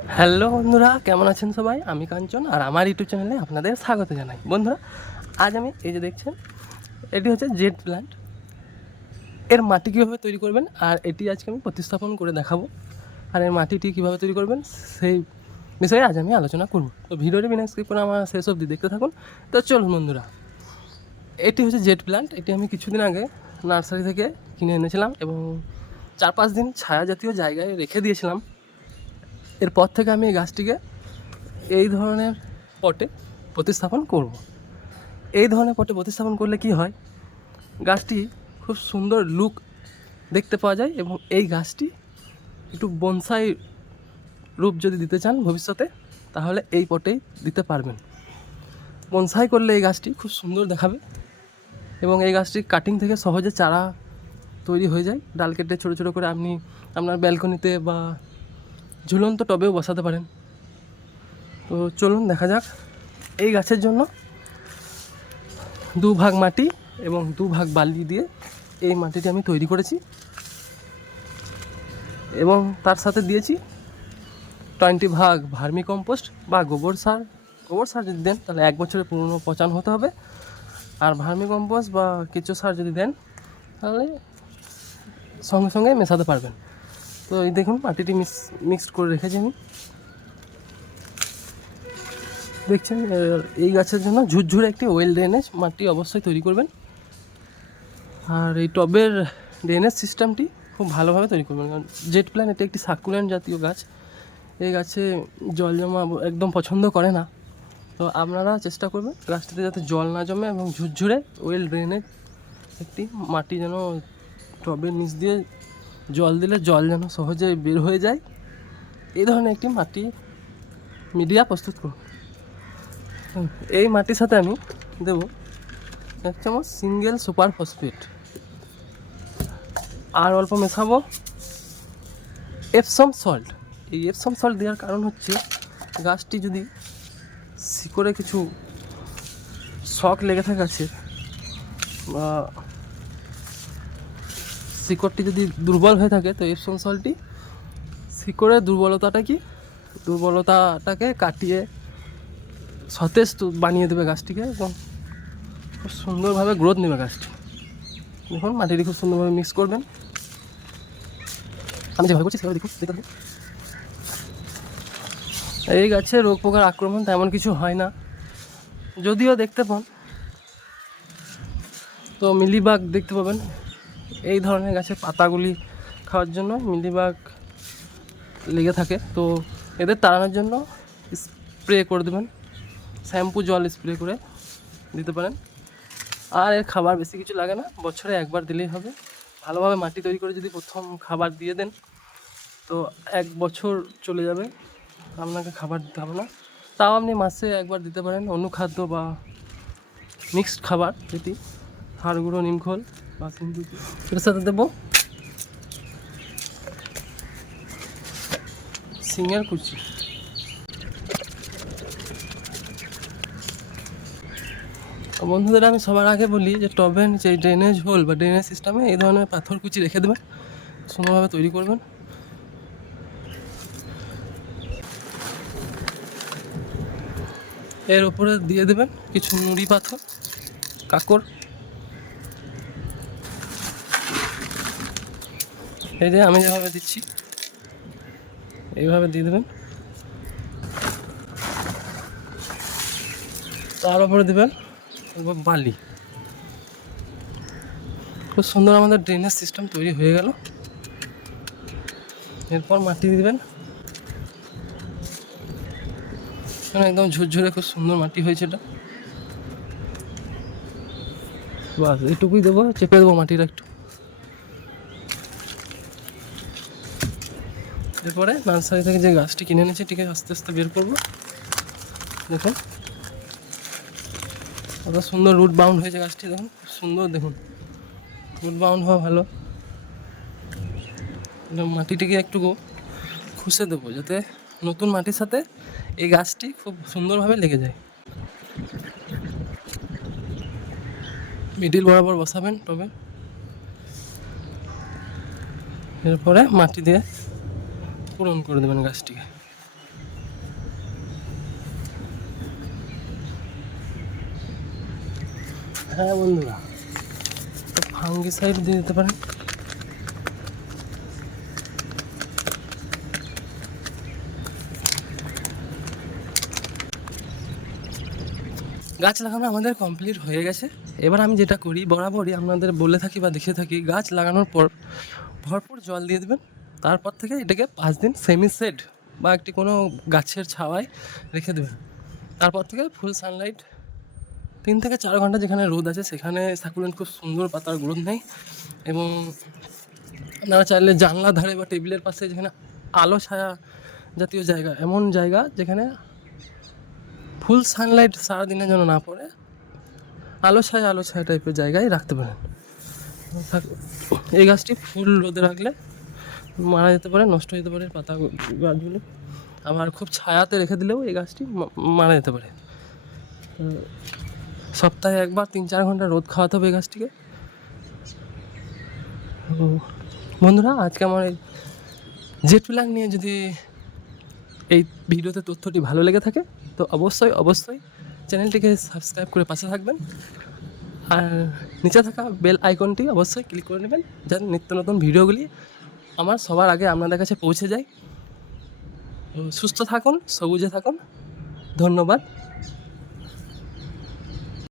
Hello বন্ধুরা, কেমন আছেন সবাই? আমি কাঞ্চন আর আমার ইউটিউব চ্যানেলে আপনাদের স্বাগত জানাই। বন্ধুরা, আজ আমি এই যে দেখছেন, এটি হচ্ছে জেট প্ল্যান্ট এর মাটি কীভাবে তৈরি করবেন আর এটি আজকে আমি প্রতিস্থাপন করে দেখাবো। আর এর মাটিটি কীভাবে তৈরি করবেন, সেই বিষয়ে আজ আমি আলোচনা করব। তো ভিডিওটি বিনা স্কিপ করে আমার শেষ অবধি দেখতে থাকুন। তো চলুন বন্ধুরা, এটি হচ্ছে জেট প্ল্যান্ট এটি আমি কিছুদিন আগে নার্সারি থেকে কিনে এনেছিলাম এবং চার পাঁচ দিন ছায়া জাতীয় জায়গায় রেখে দিয়েছিলাম। এরপর থেকে আমি এই গাছটিকে এই ধরনের পটে প্রতিস্থাপন করব। এই ধরনের পটে প্রতিস্থাপন করলে কি হয়? গাছটি খুব সুন্দর লুক দেখতে পাওয়া যায় এবং এই গাছটি একটু বনসাই রূপ যদি দিতে চান ভবিষ্যতে, তাহলে এই পটেই দিতে পারবেন। বনসাই করলে এই গাছটি খুব সুন্দর দেখাবে এবং এই গাছটি কাটিং থেকে সহজে চারা তৈরি হয়ে যায়। ডাল কেটে ছোটো ছোটো করে আপনি আপনার ব্যালকনিতে বা ঝুলন্ত টবেও বসাতে পারেন। তো চলুন দেখা যাক এই গাছের জন্য দু ভাগ মাটি এবং দু ভাগ বালি দিয়ে এই মাটিটি আমি তৈরি করেছি এবং তার সাথে দিয়েছি টোয়েন্টি ভাগ ভার্মি কম্পোস্ট বা গোবর সার। গোবর সার যদি দেন, তাহলে এক বছরের পুরনো পচান হতে হবে। আর ভার্মি কম্পোস্ট বা কেঁচো সার যদি দেন, তাহলে সঙ্গে সঙ্গে মেশাতে পারবেন। তো এই দেখুন মাটিটি মিক্স, মিক্সড করে রেখেছি আমি। দেখছেন এই গাছের জন্য ঝুরঝুরে একটি ওয়েল ড্রেনেজ মাটি অবশ্যই তৈরি করবেন। আর এই টবের ড্রেনেজ সিস্টেমটি খুব ভালোভাবে তৈরি করবেন, কারণ জেট প্ল্যান এটি একটি সাকুলেন্ট জাতীয় গাছ। এই গাছে জল জমা একদম পছন্দ করে না। তো আপনারা চেষ্টা করবেন গাছটিতে যাতে জল না জমে এবং ঝুরঝুরে ওয়েল ড্রেনেজ একটি মাটি যেন টবের নিচ দিয়ে জল দিলে জল যেন সহজে বের হয়ে যায়। এই ধরনের একটি মাটি মিডিয়া প্রস্তুত করুন। এই মাটির সাথে আমি দেবো এক চামচ সিঙ্গেল সুপার ফসফেট। আর অল্প মেশাবো এপসম সল্ট এই এপসম সল্ট দেওয়ার কারণ হচ্ছে গাছটি যদি শিকড়ে কিছু শখ লেগে থাকে গাছের বা শিকড়টি যদি দুর্বল হয়ে থাকে, তো এপসম সল্টটি শিকড়ের দুর্বলতাটা কি? দুর্বলতাটাকে কাটিয়ে সতেজ বানিয়ে দেবে গাছটিকে এবং খুব সুন্দরভাবে গ্রোথ নেবে গাছটি। দেখুন, মাটিটি খুব সুন্দরভাবে মিক্স করবেন। আমি যেভাবে করছি, সেভাবে দেখুন, দেখতে এই গাছে রোগ পোকার আক্রমণ তেমন কিছু হয় না। যদিও দেখতে পান, তো মিলিবাগ দেখতে পাবেন। এই ধরনের গাছের পাতাগুলি খাওয়ার জন্য মিলিবাগ লেগে থাকে। তো এদের তাড়ানোর জন্য স্প্রে করে দেবেন। শ্যাম্পু জল স্প্রে করে দিতে পারেন। আর এর খাবার বেশি কিছু লাগে না। বছরে একবার দিলেই হবে। ভালোভাবে মাটি তৈরি করে যদি প্রথম খাবার দিয়ে দেন, তো এক বছর চলে যাবে। আপনাকে খাবার দিতে হবে না। তাও আপনি মাসে একবার দিতে পারেন। অনুখাদ্য বা মিক্সড খাবার যেটি হাড় গুঁড়ো, নিমখোল। এটার সাথে দেবো সিঙ্গার কুচি বন্ধুদের আমি সবার আগে বলি যে টবের যে ড্রেনেজ হোল বা ড্রেনেজ সিস্টেমে এই ধরনের পাথর কুচি রেখে দেবেন। সুন্দরভাবে তৈরি করবেন। এর উপরে দিয়ে দেবেন কিছু নুড়ি পাথর কাকর এই যে আমি যেভাবে দিচ্ছি, এইভাবে দিয়ে দেবেন। তার উপরে দেবেন বালি। খুব সুন্দর আমাদের ড্রেনেজ সিস্টেম তৈরি হয়ে গেল। এরপর মাটি দিবেন। এখানে একদম ঝুরঝুরে খুব সুন্দর মাটি হয়েছে এটা। বাস, এটুকুই দেবো, চেপে দেবো মাটিটা একটু। এরপরে নার্সারি থেকে যে গাছটি কিনে এনেছি আছে আস্তে আস্তে বের করব। দেখুন। কত সুন্দর রুট বাউন্ড হয়েছে গাছটি, দেখুন। সুন্দর, দেখুন। রুট বাউন্ড হওয়া ভালো। মাটিটিকে একটু খুশে দেবো, যাতে নতুন মাটির সাথে এই গাছটি খুব সুন্দরভাবে লেগে যায়। মিডিল বরাবর বসাবেন টবে এরপরে মাটি দিয়ে পূরণ করে দেবেন গাছটিকে। হ্যাঁ বন্ধুরা। ফাঙ্গি সাইড দিয়ে দিতে পারেন। গাছ লাগানো আমাদের কমপ্লিট হয়ে গেছে। এবার আমি যেটা করি বরাবরই আপনাদের বলে থাকি বা দেখে থাকি গাছ লাগানোর পর ভরপুর জল দিয়ে দেবেন। তারপর থেকে এটাকে পাঁচ দিন সেমি সেট বা একটি কোনো গাছের ছাওয়ায় রেখে দেবেন। তারপর থেকে ফুল সানলাইট তিন থেকে চার ঘণ্টা যেখানে রোদ আছে সেখানে সাকুলেন্ট খুব সুন্দর পাতার গ্রোথ নেই এবং আপনারা চাইলে জানলা ধারে বা টেবিলের পাশে যেখানে আলো ছায়া জাতীয় জায়গা, এমন জায়গা যেখানে ফুল সানলাইট সারাদিনে যেন না পড়ে, আলো ছায়া আলো ছায়া টাইপের জায়গায় রাখতে পারেন। এই গাছটি ফুল রোদে রাখলে মারা যেতে পারে, নষ্ট হতে পারে, পাতা গাছগুলো আবার খুব ছায়াতে রেখে দিলেও এই গাছটি মারা যেতে পারে। সপ্তাহে একবার, তিন চার ঘণ্টা রোদ খাওয়াতে হবে এই গাছটিকে। বন্ধুরা, আজকে আমার এই জেট প্ল্যান নিয়ে যদি এই ভিডিওতে তথ্যটি ভালো লেগে থাকে, তো অবশ্যই অবশ্যই চ্যানেলটিকে সাবস্ক্রাইব করে পাশে থাকবেন। আর নিচে থাকা বেল আইকনটি অবশ্যই ক্লিক করে নেবেন, যাতে নিত্য নতুন ভিডিওগুলি আমার সবার আগে আপনাদের কাছে পৌঁছে যায় সুস্থ থাকুন সবুজে থাকুন। ধন্যবাদ।